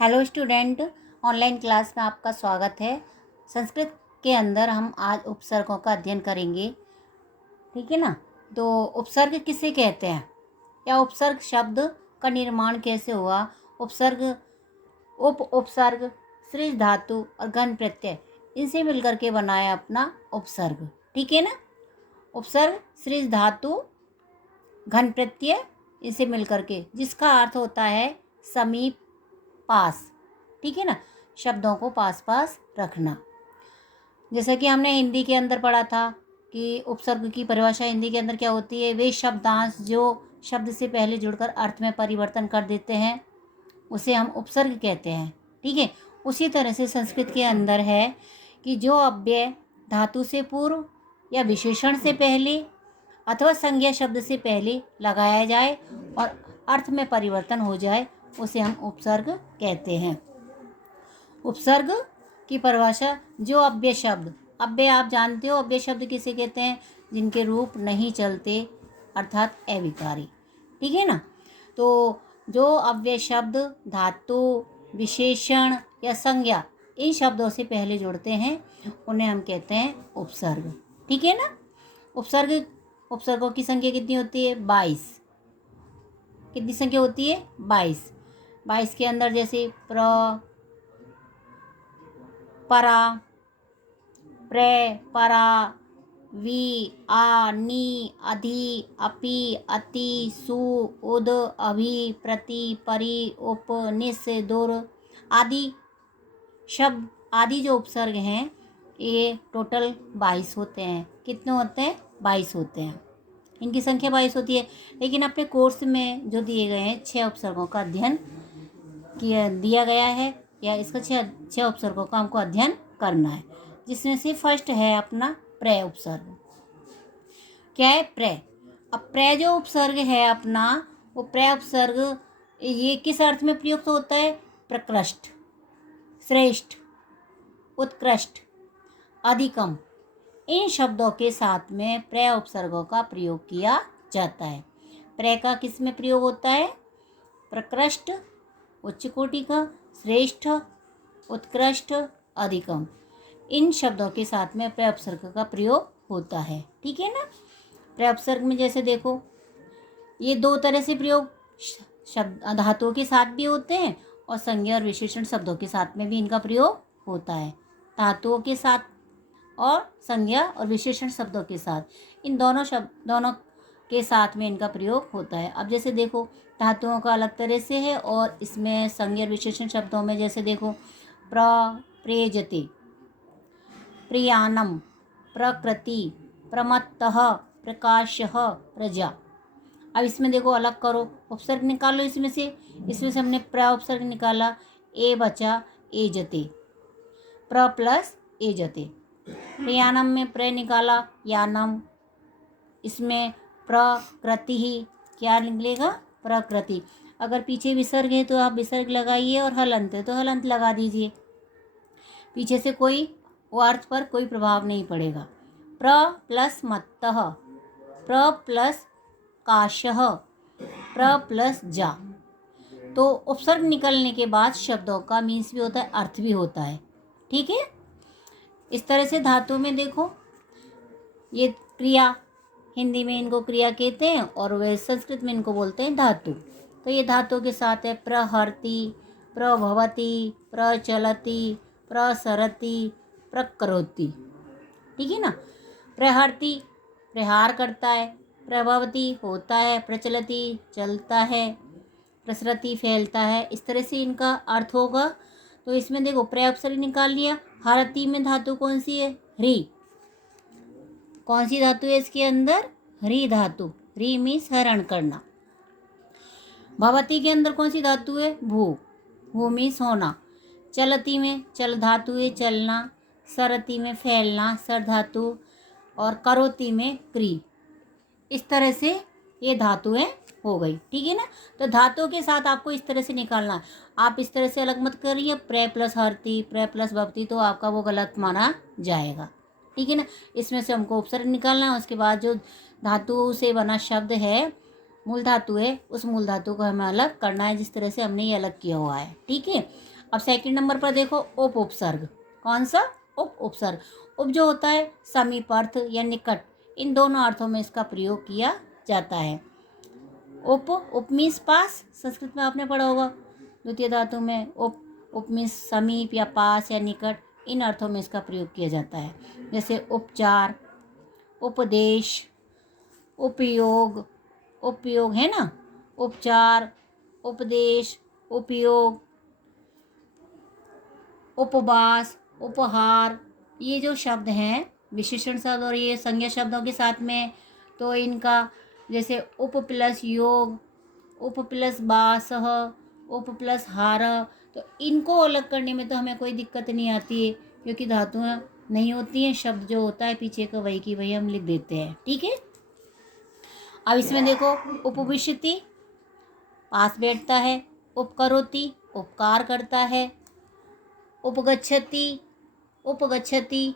Hello student, online class में आपका स्वागत है। संस्कृत के अंदर हम आज उपसर्गों का अध्ययन करेंगे, ठीक है ना। तो उपसर्ग किसे कहते हैं या उपसर्ग शब्द का निर्माण कैसे हुआ। उपसर्ग, उपसर्ग, सृज धातु और गण प्रत्यय इनसे मिलकर के बनाया अपना उपसर्ग, ठीक है ना। उपसर्ग, सृज धातु, घन प्रत्यय इनसे मिलकर के, जिसका अर्थ होता है समीप, पास, ठीक है ना। शब्दों को पास पास रखना। जैसे कि हमने हिंदी के अंदर पढ़ा था कि उपसर्ग की परिभाषा हिंदी के अंदर क्या होती है। वे शब्दांश जो शब्द से पहले जुड़कर अर्थ में परिवर्तन कर देते हैं उसे हम उपसर्ग कहते हैं, ठीक है। उसी तरह से संस्कृत के अंदर है कि जो अव्यय धातु से पूर्व या विशेषण से पहले अथवा संज्ञा शब्द से पहले लगाया जाए और अर्थ में परिवर्तन हो जाए उसे हम उपसर्ग कहते हैं। उपसर्ग की परिभाषा, जो अव्यय शब्द, अव्यय आप जानते हो, अव्यय शब्द किसे कहते हैं, जिनके रूप नहीं चलते अर्थात अविकारी, ठीक है ना। तो जो अव्यय शब्द धातु, विशेषण या संज्ञा इन शब्दों से पहले जुड़ते हैं उन्हें हम कहते हैं उपसर्ग, ठीक है ना। उपसर्गों की संख्या कितनी होती है? 22। कितनी संख्या होती है? 22। 22 के अंदर जैसे प्र, परा, प्रे, परा, वी, आ, नी, अधि, अपि, अति, सु, उद, अभि, प्रति, परि, उप, निस, दुर आदि शब्द, आदि जो उपसर्ग हैं ये टोटल 22 होते हैं। कितने होते हैं? 22 होते हैं। इनकी संख्या 22 होती है। लेकिन अपने कोर्स में जो दिए गए हैं 6 उपसर्गों का अध्ययन दिया गया है, या इसका 6 उपसर्गों का हमको अध्ययन करना है, जिसमें से फर्स्ट है अपना प्रे उपसर्ग। क्या है? प्रे। अब प्रे जो उपसर्ग है अपना, वो प्रे उपसर्ग ये किस अर्थ में प्रयुक्त होता है? प्रकृष्ट, श्रेष्ठ, उत्कृष्ट, अधिकम, इन शब्दों के साथ में प्रे उपसर्गों का प्रयोग किया जाता है। प्रे का किस में प्रयोग होता है? प्रकृष्ट, उच्च कोटि का, श्रेष्ठ, उत्कृष्ट, अधिकम, इन शब्दों के साथ में प्रे उपसर्ग का प्रयोग होता है, ठीक है ना। प्रे उपसर्ग में जैसे देखो, ये 2 तरह से प्रयोग शब्द धातुओं के साथ भी होते हैं और संज्ञा और विशेषण शब्दों के साथ में भी इनका प्रयोग होता है। धातुओं के साथ और संज्ञा और विशेषण शब्दों के साथ, इन दोनों के साथ में इनका प्रयोग होता है। अब जैसे देखो, धातुओं का अलग तरह से है और इसमें संज्ञा और विशेषण शब्दों में जैसे देखो, प्रेजते, प्रियानम, प्रकृति, प्रमत्तः, प्रकाशः, प्रजा। अब इसमें देखो, अलग करो, उपसर्ग निकालो इसमें से हमने प्र उपसर्ग निकाला, ए बचा एजते, प्र प्लस एजते। प्रियानम में प्रे निकाला, यानम, इसमें प्रकृति ही क्या निकलेगा? प्रकृति। अगर पीछे विसर्ग है तो आप विसर्ग लगाइए और हलंत है तो हलंत लगा दीजिए, पीछे से कोई वो अर्थ पर कोई प्रभाव नहीं पड़ेगा। प्र प्लस मत्तः, प्र प्लस काशः, प्र प्लस जा। तो उपसर्ग निकलने के बाद शब्दों का मीन्स भी होता है, अर्थ भी होता है, ठीक है। इस तरह से धातु में देखो, ये क्रिया, हिंदी में इनको क्रिया कहते हैं और वे संस्कृत में इनको बोलते हैं धातु। तो ये धातु के साथ है प्रहरति, प्रभवति, प्रचलति, प्रसरति, प्रकरोति, ठीक है ना। प्रहरति प्रहार करता है, प्रभवति होता है, प्रचलति चलता है, प्रसरति फैलता है, इस तरह से इनका अर्थ होगा। तो इसमें देखो, प्रे उपसर्ग निकाल लिया। हरति में धातु कौन सी है? ह्री। कौन सी धातु है इसके अंदर? ह्री धातु। ह्री मीन्स हरण करना। भवती के अंदर कौन सी धातु है? भू। भू मीन्स होना। चलती में चल धातु है, चलना। सरति में फैलना, सर धातु। और करोति में क्री। इस तरह से ये धातुएं हो गई, ठीक है ना। तो धातुओं के साथ आपको इस तरह से निकालना है। आप इस तरह से अलग मत करिए, प्रे प्लस हरती, प्रे प्लस भवती, तो आपका वो गलत माना जाएगा, ठीक है ना। इसमें से हमको उपसर्ग निकालना है। उसके बाद जो धातु से बना शब्द है मूल धातु है उस मूल धातु को हमें अलग करना है, जिस तरह से हमने ये अलग किया हुआ है। ठीक है। अब सेकंड नंबर पर देखो उप उपसर्ग। कौन सा? उप उपसर्ग। उप जो होता है समीप अर्थ या निकट, इन दोनों अर्थों में इसका प्रयोग किया जाता है। उप मीन्स पास, संस्कृत में आपने पढ़ा होगा। द्वितीय धातु में उप मीन्स समीप या पास या निकट, इन अर्थों में इसका प्रयोग किया जाता है। जैसे उपचार, उपदेश, उपयोग, उपयोग है ना, उपचार, उपदेश, उपयोग, उपवास, उपहार, ये जो शब्द हैं विशेषण शब्द और ये संज्ञा शब्दों के साथ में, तो इनका जैसे उप प्लस योग, उप प्लस बासह, उप प्लस हार, तो इनको अलग करने में तो हमें कोई दिक्कत नहीं आती है, क्योंकि धातुएं नहीं होती हैं, शब्द जो होता है पीछे का वही की वही हम लिख देते हैं। ठीक है। अब इसमें देखो उपविशति पास बैठता है, उपकरोति उपकार करता है, उपगच्छति उपगच्छति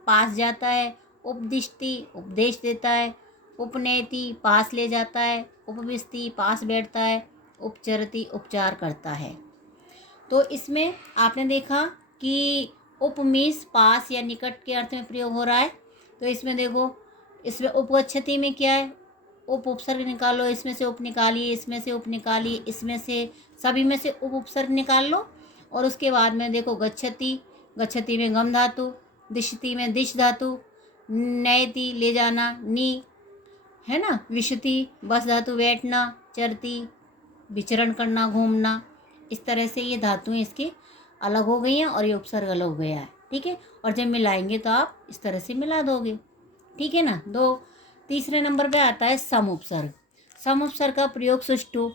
पास जाता है, उपदिष्टि उपदेश देता है, उपनेति पास ले जाता है, उपविशति पास बैठता है, उपचरति उपचार करता है। तो इसमें आपने देखा कि उप मीन्स पास या निकट के अर्थ में प्रयोग हो रहा है। तो इसमें देखो, इसमें उपगच्छति में क्या है, उप उपसर्ग निकालो, इसमें से उप निकालिए, इसमें से उप निकालिए, इसमें से सभी में से उप उपसर्ग निकाल लो। और उसके बाद में देखो गच्छति, गच्छति में गम धातु, दिशति में दिश धातु, नयति ले जाना नी है ना, विशति बस धातु बैठना, चरती विचरण करना घूमना। इस तरह से ये धातुएं इसकी अलग हो गई हैं और ये उपसर्ग अलग हो गया है। ठीक है। और जब मिलाएंगे तो आप इस तरह से मिला दोगे। ठीक है ना। तीसरे नंबर पे आता है सम उपसर्ग। सम उपसर्ग का प्रयोग सुष्टु,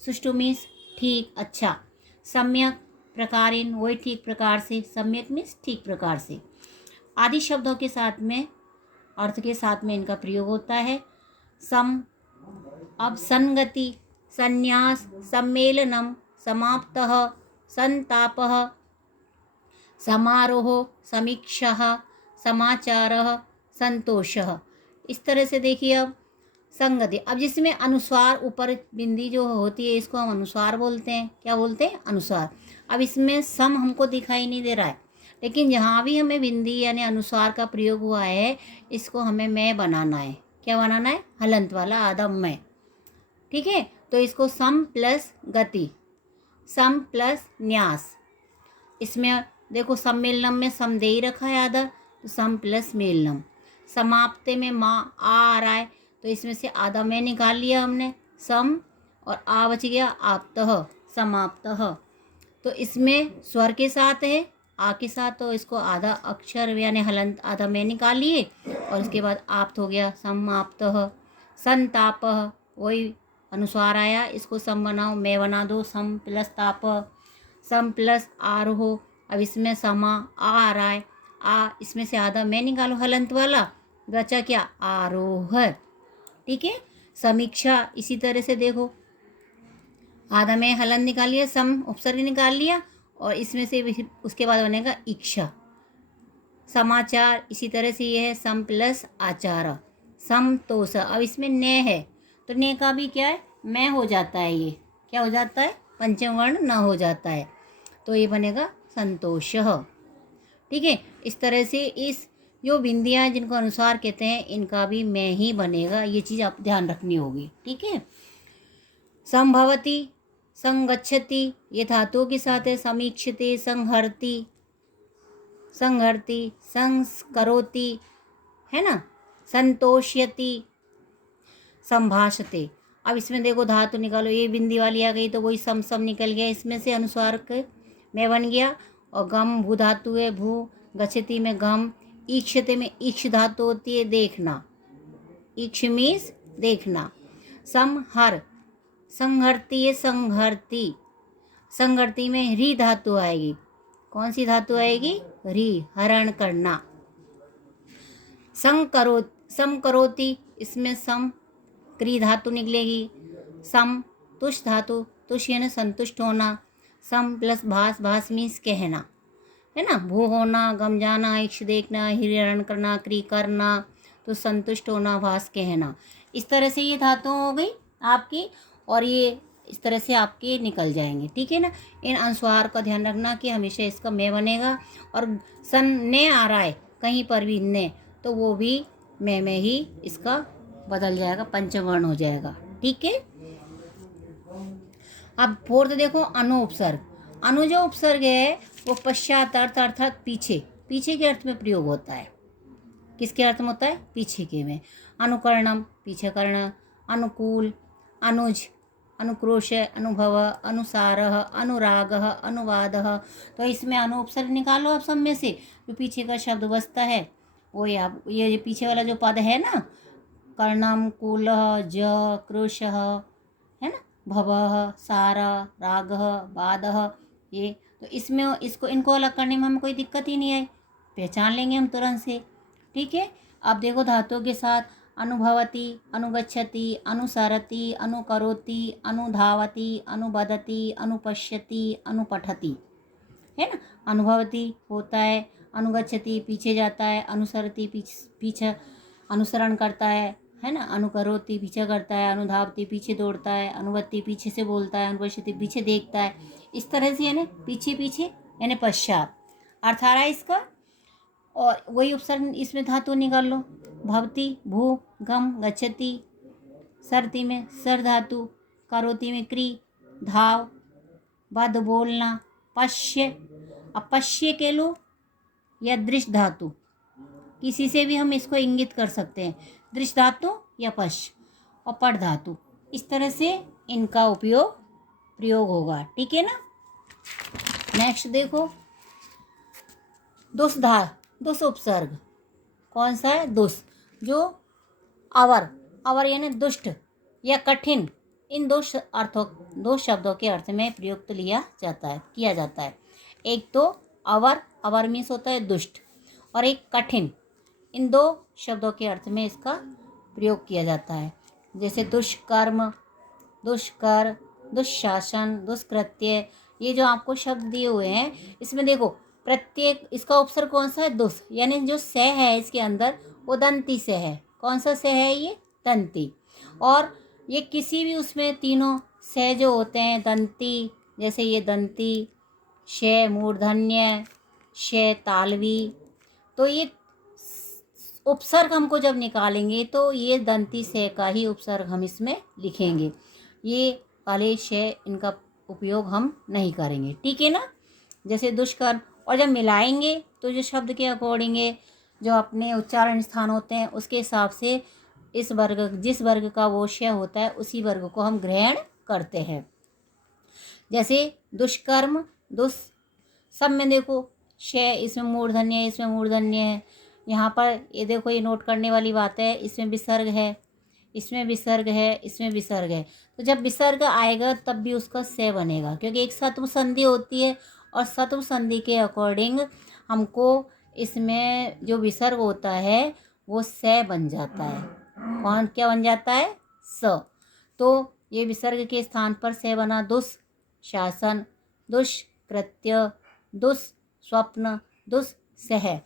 सुष्टु मीन्स ठीक अच्छा, सम्यक प्रकारेण वही ठीक प्रकार से, सम्यक मीन्स ठीक प्रकार से, आदि शब्दों के साथ में अर्थ के साथ में इनका प्रयोग होता है। सम, अब संगति, संन्यास, सम्मेलनम, समाप्तः, संतापः, समारोह, समीक्षाः, समाचारः, संतोषः। इस तरह से देखिए अब संगति, अब जिसमें अनुस्वार ऊपर बिंदी जो होती है इसको हम अनुस्वार बोलते हैं। क्या बोलते हैं? अनुस्वार। अब इसमें सम हमको दिखाई नहीं दे रहा है, लेकिन जहाँ भी हमें बिंदी यानी अनुस्वार का प्रयोग हुआ है इसको हमें मैं बनाना है। क्या बनाना है? हलंत वाला आदम में। ठीक है। तो इसको सम प्लस गति, सम प्लस न्यास, इसमें देखो सम्मेलनम में सम दे ही रखा है आधा, तो सम प्लस मेलनम। समाप्ते में माँ आ रहा है, तो इसमें से आधा में निकाल लिया हमने सम, और आ बच गया आप्तः, समाप्तः। तो इसमें स्वर के साथ है, आ के साथ, तो इसको आधा अक्षर यानी हलंत आधा में निकाल लिए, और उसके बाद आप्त हो गया समाप्तः। संतापः वही अनुस्वार आया, इसको सम बनाओ, मैं बना दो सम प्लस ताप, सम प्लस आरोह। अब इसमें समा आ रहा है, आ इसमें से आधा मैं निकालो हलंत वाला, बचा क्या? आरोह। ठीक है। समीक्षा इसी तरह से देखो, आधा में हलन निकाल लिया, सम उपसर्ग निकाल लिया, और इसमें से उसके बाद बनेगा इच्छा। समाचार इसी तरह से ये है सम प्लस आचार, समतोष। अब इसमें ने है, तो ने का भी क्या है? मैं हो जाता है। ये क्या हो जाता है? पंचम वर्ण न हो जाता है, तो ये बनेगा संतोष। ठीक है। इस तरह से इस जो बिंदियाँ जिनको अनुसार कहते हैं इनका भी मैं ही बनेगा, ये चीज़ आप ध्यान रखनी होगी। ठीक है। संभवती, संगच्छति ये धातुओं के साथ है, समीक्षते, संहरति, संहरति, संस्करोति है ना, संतोष्यति, संभाषते। अब इसमें देखो धातु निकालो, ये बिंदी वाली आ गई तो वही सम सम निकल गया, इसमें से अनुस्वार के मैं बन गया। और गम भू धातु है, भू, गच्छति में गम, ईक्षते में ईक्ष धातु होती है देखना, ईक्ष मीन्स देखना। संहर, संहरती है, संहरती, संहरती में ह्री धातु आएगी। कौन सी धातु आएगी? ह्री, हरण करना। संकरो, समकरोति इसमें सम क्री धातु निकलेगी। सम तुष धातु, तुष यानी संतुष्ट होना। सम प्लस भास, भास मीन्स कहना है ना, भू होना, गम जाना, इक्ष देखना, हिरण करना, क्री करना, तो संतुष्ट होना, भास कहना। इस तरह से ये धातु हो गई। आपकी, और ये इस तरह से आपके निकल जाएंगे, ठीक है ना। इन अनुस्वार का ध्यान रखना कि हमेशा इसका मैं बनेगा, और सन ने आ रहा है कहीं पर भी ने, तो वो भी मैं में ही इसका बदल जाएगा, पंचवर्ण हो जाएगा, ठीक है। अब फोर्थ देखो, अनु उपसर्ग। अनु जो उपसर्ग है वो पश्चात अर्थ अर्थात पीछे, पीछे के अर्थ में प्रयोग होता है। किसके अर्थ में होता है? पीछे के में। अनुकरणम पीछे कर्ण, अनुकूल, अनुज, अनुक्रोश, अनुभव, अनुसारः, अनुरागः, अनुवादः। तो इसमें अनु उपसर्ग निकालो आप सब में से, जो पीछे का शब्द बसता है वो ये पीछे वाला जो पद है ना, कर्णम, कूलः, ज, क्रोशः, है ना, भवः, सारा, रागः, वादः, ये तो इसमें इसको इनको अलग करने में हमें कोई दिक्कत ही नहीं है, पहचान लेंगे हम तुरंत से, ठीक है। अब देखो धातुओं के साथ, अनुभवती, अनुगच्छति, अनुसरति, अनुकरोति, अनुधावति, अनुबदति, अनुपश्यति, अनुपठति, है ना। अनुभवती होता है, अनुगच्छति पीछे जाता है, अनुसरति पीछे अनुसरण करता है ना, अनुकरोति पीछे करता है, अनुधावती पीछे दौड़ता है, अनुवत्ति पीछे से बोलता है, अनुपश्यति पीछे देखता है, इस तरह से यानी पीछे पीछे यानी पश्चात अर्थ आ रहा है इसका। और वही उपसर्ग इसमें धातु निकाल लो, भवती भू, गम, गच्छति, सरती में सर धातु, करोति में क्री, धाव, बद बोलना, पश्य, अपश्य के लो या दृश्य धातु, किसी से भी हम इसको इंगित कर सकते हैं, दृश्य धातु या पश्य, और पट धातु, इस तरह से इनका प्रयोग होगा, ठीक है ना। नेक्स्ट देखो, दुस उपसर्ग कौन सा है? दुस, जो अवर यानी दुष्ट या कठिन, इन दो शब्दों के अर्थ में प्रयुक्त किया जाता है। एक तो अवर मीन्स होता है दुष्ट, और एक कठिन, इन दो शब्दों के अर्थ में इसका प्रयोग किया जाता है। जैसे दुष्कर्म, दुष्कर, दुशासन, दुष्कृत्य, ये जो आपको शब्द दिए हुए हैं, इसमें देखो प्रत्येक इसका उपसर्ग कौन सा है? दुस, यानी जो स है इसके अंदर वो दंती से है। कौन सा स है? ये दंती। और ये किसी भी उसमें तीनों स जो होते हैं दंती, जैसे ये दंती, श मूर्धन्य, श तालवी, तो ये उपसर्ग हमको जब निकालेंगे तो ये दंती से का ही उपसर्ग हम इसमें लिखेंगे, ये वाले श इनका उपयोग हम नहीं करेंगे, ठीक है ना। जैसे दुष्कर्म, और जब मिलाएंगे तो जो शब्द के अकॉर्डिंग जो अपने उच्चारण स्थान होते हैं उसके हिसाब से जिस वर्ग का वो श होता है उसी वर्ग को हम ग्रहण करते हैं। जैसे दुष्कर्म, सब में देखो श, इसमें मूर्धन्य है, इसमें मूर्धन्य है, यहाँ पर ये देखो, ये नोट करने वाली बात है, इसमें विसर्ग है, इसमें विसर्ग है, इसमें विसर्ग है। तो जब विसर्ग आएगा तब भी उसका से बनेगा, क्योंकि एक सत्व संधि होती है, और सत्व संधि के अकॉर्डिंग हमको इसमें जो विसर्ग होता है वो से बन जाता है। कौन क्या बन जाता है? स। तो ये विसर्ग के स्थान पर से बना दुःशासन, दुष्कृत्य, दुःस्वप्न, दुस्सह।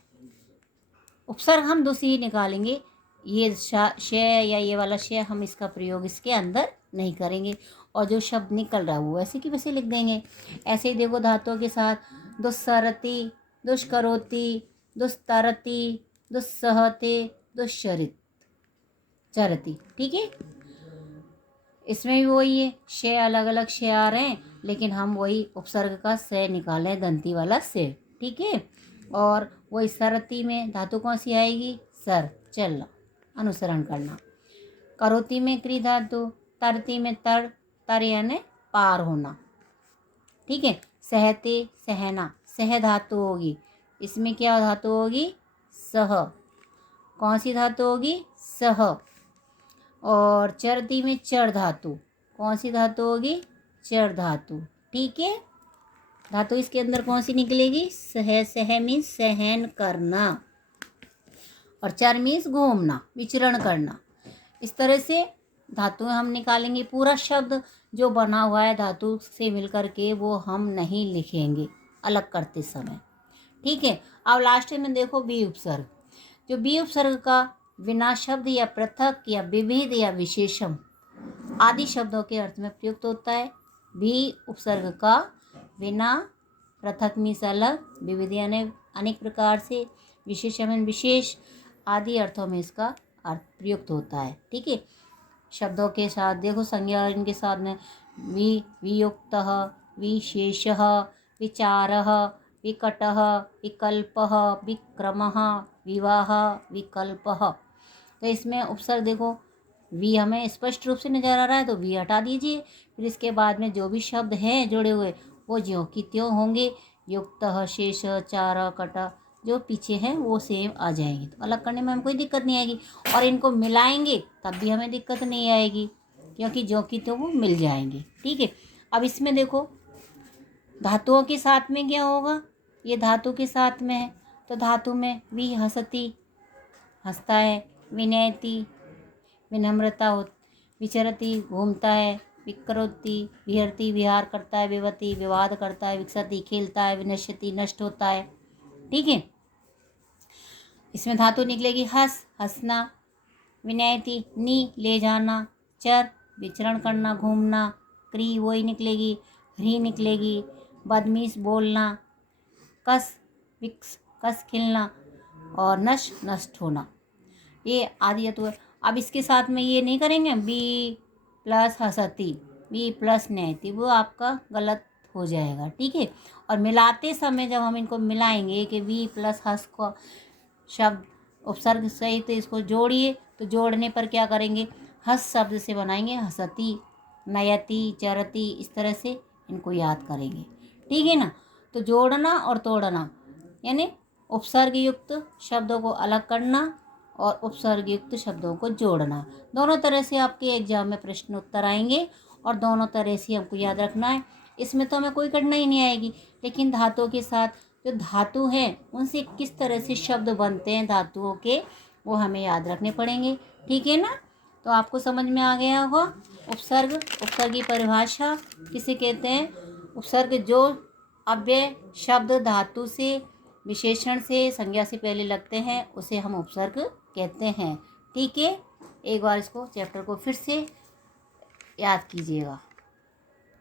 उपसर्ग हम दुस ही निकालेंगे, ये श या ये वाला श हम इसका प्रयोग इसके अंदर नहीं करेंगे, और जो शब्द निकल रहा है वो वैसे की वैसे लिख देंगे। ऐसे ही देखो धातुओं के साथ, दुस्सरति, दुष्करोति, दुस्तरति, दुस्सहते, चरति, ठीक है। इसमें भी वही है, श अलग अलग श आ रहे हैं, लेकिन हम वही उपसर्ग का से निकालें, दंती वाला से, ठीक है। और वही सरती में धातु कौन सी आएगी? सर, चलना, अनुसरण करना। करोति में क्री धातु, तरती में तर यानी पार होना, ठीक है। सहते, सहना, सह धातु होगी, इसमें क्या धातु होगी? सह। कौन सी धातु होगी? सह। और चरती में चर धातु, कौन सी धातु होगी? चर धातु, ठीक है। धातु इसके अंदर कौन सी निकलेगी? सह मीन्स सहन करना, और चर मीन्स घूमना, विचरण करना। इस तरह से धातु हम निकालेंगे। पूरा शब्द जो बना हुआ है धातु से मिलकर के वो हम नहीं लिखेंगे अलग करते समय, ठीक है। अब लास्ट में देखो बी उपसर्ग। जो बी उपसर्ग का बिना शब्द या पृथक या विविध या विशेषम आदि शब्दों के अर्थ में प्रयुक्त होता है। भी उपसर्ग का बिना, पृथक मीन्स अलग, विविध यानी अनेक प्रकार से, विशेषण विशेष आदि अर्थों में इसका अर्थ प्रयुक्त होता है। ठीक है, शब्दों के साथ देखो संज्ञा इनके साथ में वियुक्तः, विशेषः, विचारः, विकटः, विकल्पः, विक्रमः, विवाह, विकल्पः। तो इसमें उपसर्ग देखो वी हमें स्पष्ट रूप से नजर आ रहा है तो वी हटा दीजिए। फिर इसके बाद में जो भी शब्द हैं जुड़े हुए वो ज्यों की त्यों होंगे। युक्तः, शेष, चार, कट जो पीछे हैं वो सेम आ जाएंगे, तो अलग करने में हमें कोई दिक्कत नहीं आएगी। और इनको मिलाएंगे तब भी हमें दिक्कत नहीं आएगी, क्योंकि ज्यों की त्यों वो मिल जाएंगे। ठीक है, अब इसमें देखो धातुओं के साथ में क्या होगा, ये धातु के साथ में है तो धातु में वि हसती, हंसता है, विनयति विनम्रता हो, विचरती घूमता है, विकरोति विहरती विहार करता है, विवति विवाद करता है, विकसती खेलता है, विनश्यति नष्ट होता है। ठीक है, इसमें धातु निकलेगी हस, हंसना, विनयति नी ले जाना, चर विचरण करना घूमना, क्री वही निकलेगी, ह्री निकलेगी, बदमीज बोलना, कस विक्स कस खिलना, और नश नष्ट होना। ये आदि तो अब इसके साथ में ये नहीं करेंगे बी प्लस हसती, बी प्लस नयति, वो आपका गलत हो जाएगा। ठीक है, और मिलाते समय जब हम इनको मिलाएंगे कि बी प्लस हस को शब्द उपसर्ग सहित इसको जोड़िए, तो जोड़ने पर क्या करेंगे, हस शब्द से बनाएंगे हसती, नयति, चरती, इस तरह से इनको याद करेंगे। ठीक है ना, तो जोड़ना और तोड़ना यानी उपसर्ग युक्त शब्दों को अलग करना और उपसर्ग युक्त शब्दों को जोड़ना, दोनों तरह से आपके एग्जाम में प्रश्न उत्तर आएंगे और दोनों तरह से हमको याद रखना है। इसमें तो हमें कोई कठिनाई नहीं आएगी, लेकिन धातुओं के साथ जो धातु हैं उनसे किस तरह से शब्द बनते हैं धातुओं के, वो हमें याद रखने पड़ेंगे। ठीक है ना, तो आपको समझ में आ गया होगा। उपसर्ग, उपसर्ग की परिभाषा किसे कहते हैं, उपसर्ग जो अव्यय शब्द धातु से, विशेषण से, संज्ञा से पहले लगते हैं उसे हम उपसर्ग कहते हैं। ठीक है, एक बार इसको चैप्टर को फिर से याद कीजिएगा।